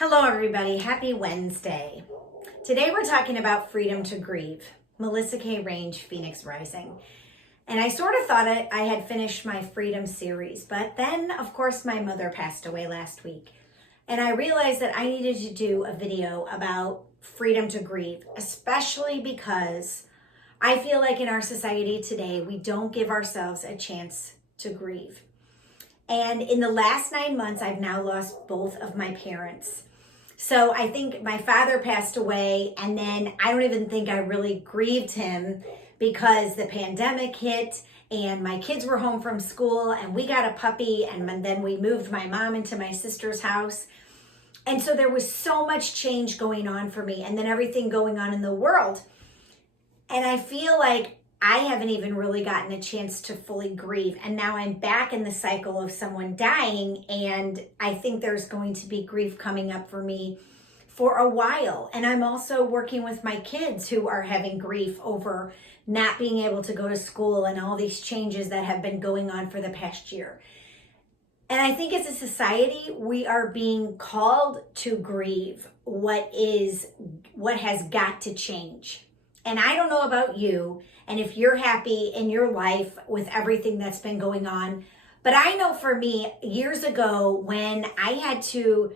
Hello, everybody. Happy Wednesday. Today we're talking about freedom to grieve. Melissa K. Range, Phoenix Rising. And I sort of thought I had finished my freedom series, but then, of course, my mother passed away last week. And I realized that I needed to do a video about freedom to grieve, especially because I feel like in our society today, we don't give ourselves a chance to grieve. And in the last 9 months, I've now lost both of my parents. So I think my father passed away, and then I don't even think I really grieved him because the pandemic hit and my kids were home from school and we got a puppy, and then we moved my mom into my sister's house. And so there was so much change going on for me, and then everything going on in the world. And I feel like I haven't even really gotten a chance to fully grieve. And now I'm back in the cycle of someone dying. And I think there's going to be grief coming up for me for a while. And I'm also working with my kids who are having grief over not being able to go to school and all these changes that have been going on for the past year. And I think as a society, we are being called to grieve what has got to change. And I don't know about you, and if you're happy in your life with everything that's been going on, but I know for me, years ago, when I had to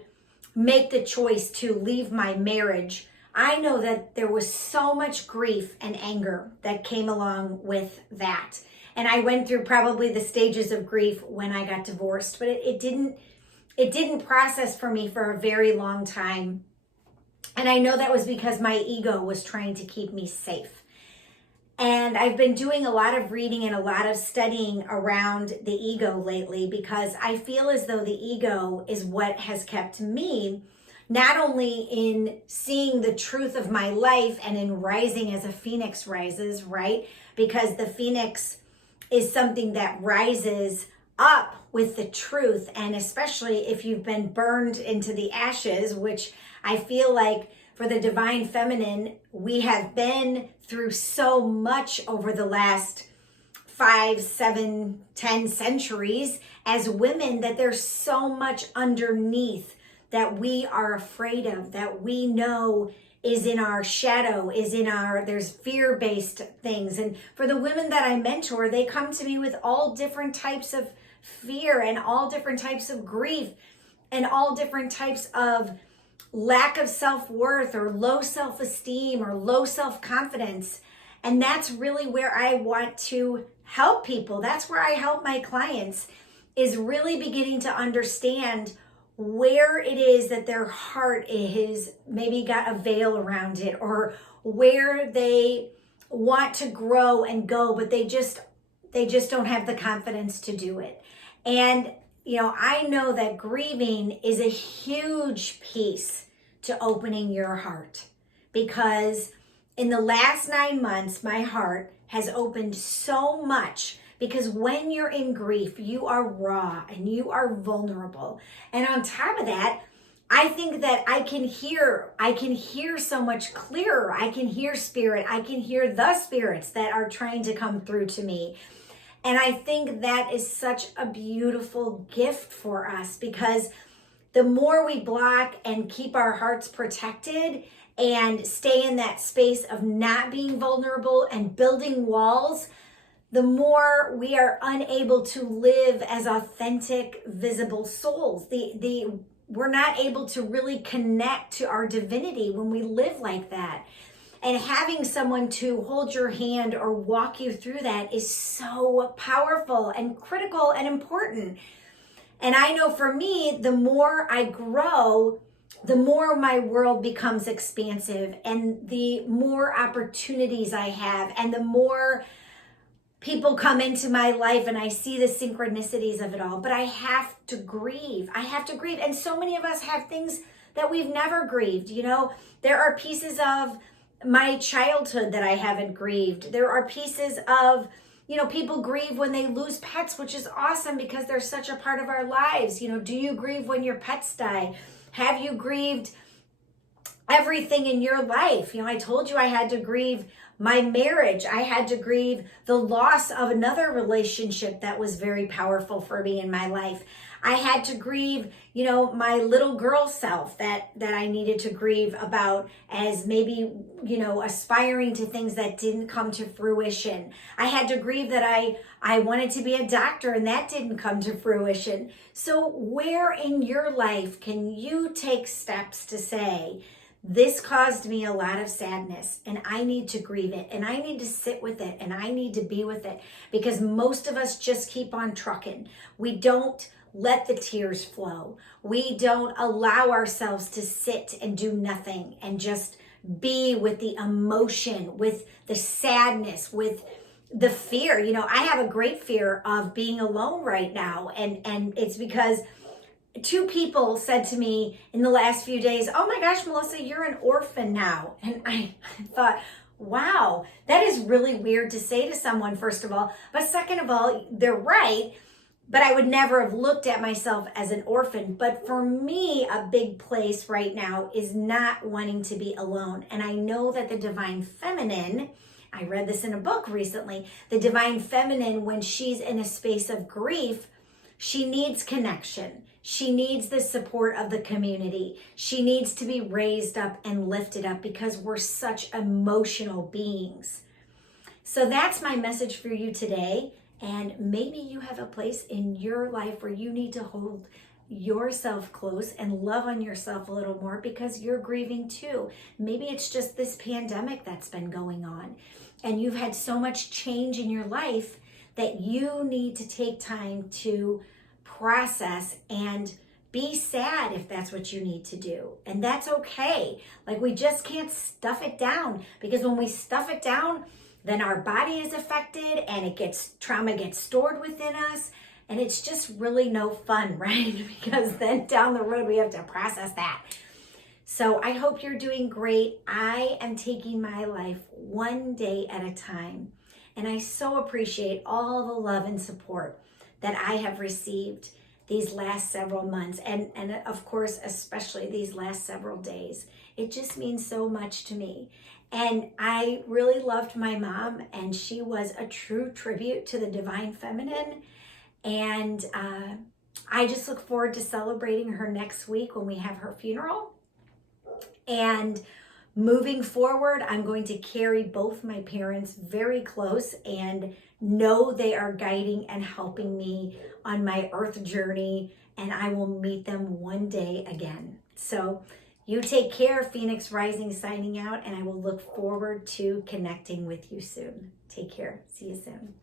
make the choice to leave my marriage, I know that there was so much grief and anger that came along with that. And I went through probably the stages of grief when I got divorced, but it didn't process for me for a very long time. And I know that was because my ego was trying to keep me safe. And I've been doing a lot of reading and a lot of studying around the ego lately because I feel as though the ego is what has kept me not only in seeing the truth of my life and in rising as a phoenix rises, right? Because the phoenix is something that rises up with the truth. And especially if you've been burned into the ashes, which I feel like for the divine feminine, we have been through so much over the last 5, 7, 10 centuries as women that there's so much underneath that we are afraid of, that we know is in our shadow, there's fear-based things. And for the women that I mentor, they come to me with all different types of fear and all different types of grief and all different types of lack of self-worth or low self-esteem or low self-confidence. And that's really where I want to help people. That's where I help my clients, is really beginning to understand where it is that their heart is maybe got a veil around it, or where they want to grow and go, but they just don't have the confidence to do it. And I know that grieving is a huge piece to opening your heart, because in the last 9 months, my heart has opened so much, because when you're in grief, you are raw and you are vulnerable. And on top of that, I think that I can hear so much clearer. I can hear spirit. I can hear the spirits that are trying to come through to me. And I think that is such a beautiful gift for us, because the more we block and keep our hearts protected and stay in that space of not being vulnerable and building walls, the more we are unable to live as authentic, visible souls. We're not able to really connect to our divinity when we live like that. And having someone to hold your hand or walk you through that is so powerful and critical and important. And I know for me, the more I grow, the more my world becomes expansive, and the more opportunities I have, and the more people come into my life, and I see the synchronicities of it all. But I have to grieve. And so many of us have things that we've never grieved. There are pieces of my childhood that I haven't grieved. There are pieces of, people grieve when they lose pets, which is awesome because they're such a part of our lives. Do you grieve when your pets die? Have you grieved everything in your life? I told you I had to grieve my marriage. I had to grieve the loss of another relationship that was very powerful for me in my life. I had to grieve, my little girl self that I needed to grieve about as maybe, aspiring to things that didn't come to fruition. I had to grieve that I wanted to be a doctor and that didn't come to fruition. So where in your life can you take steps to say, this caused me a lot of sadness and I need to grieve it and I need to sit with it and I need to be with it, because most of us just keep on trucking. We don't let the tears flow. We don't allow ourselves to sit and do nothing and just be with the emotion, with the sadness, with the fear. I have a great fear of being alone right now. And it's because two people said to me in the last few days, "Oh my gosh, Melissa, you're an orphan now." And I thought, wow, that is really weird to say to someone, first of all. But second of all, they're right. But I would never have looked at myself as an orphan. But for me, a big place right now is not wanting to be alone. And I know that the divine feminine, I read this in a book recently, the divine feminine, when she's in a space of grief, she needs connection. She needs the support of the community. She needs to be raised up and lifted up because we're such emotional beings. So that's my message for you today. And maybe you have a place in your life where you need to hold yourself close and love on yourself a little more because you're grieving too. Maybe it's just this pandemic that's been going on and you've had so much change in your life that you need to take time to process and be sad if that's what you need to do. And that's okay. Like, we just can't stuff it down, because when we stuff it down, then our body is affected and trauma gets stored within us. And it's just really no fun, right? Because then down the road, we have to process that. So I hope you're doing great. I am taking my life one day at a time. And I so appreciate all the love and support that I have received these last several months. And of course, especially these last several days. It just means so much to me. And I really loved my mom, and she was a true tribute to the divine feminine. And I just look forward to celebrating her next week when we have her funeral. And moving forward, I'm going to carry both my parents very close and know they are guiding and helping me on my earth journey, and I will meet them one day again. So you take care. Phoenix Rising signing out, and I will look forward to connecting with you soon. Take care. See you soon.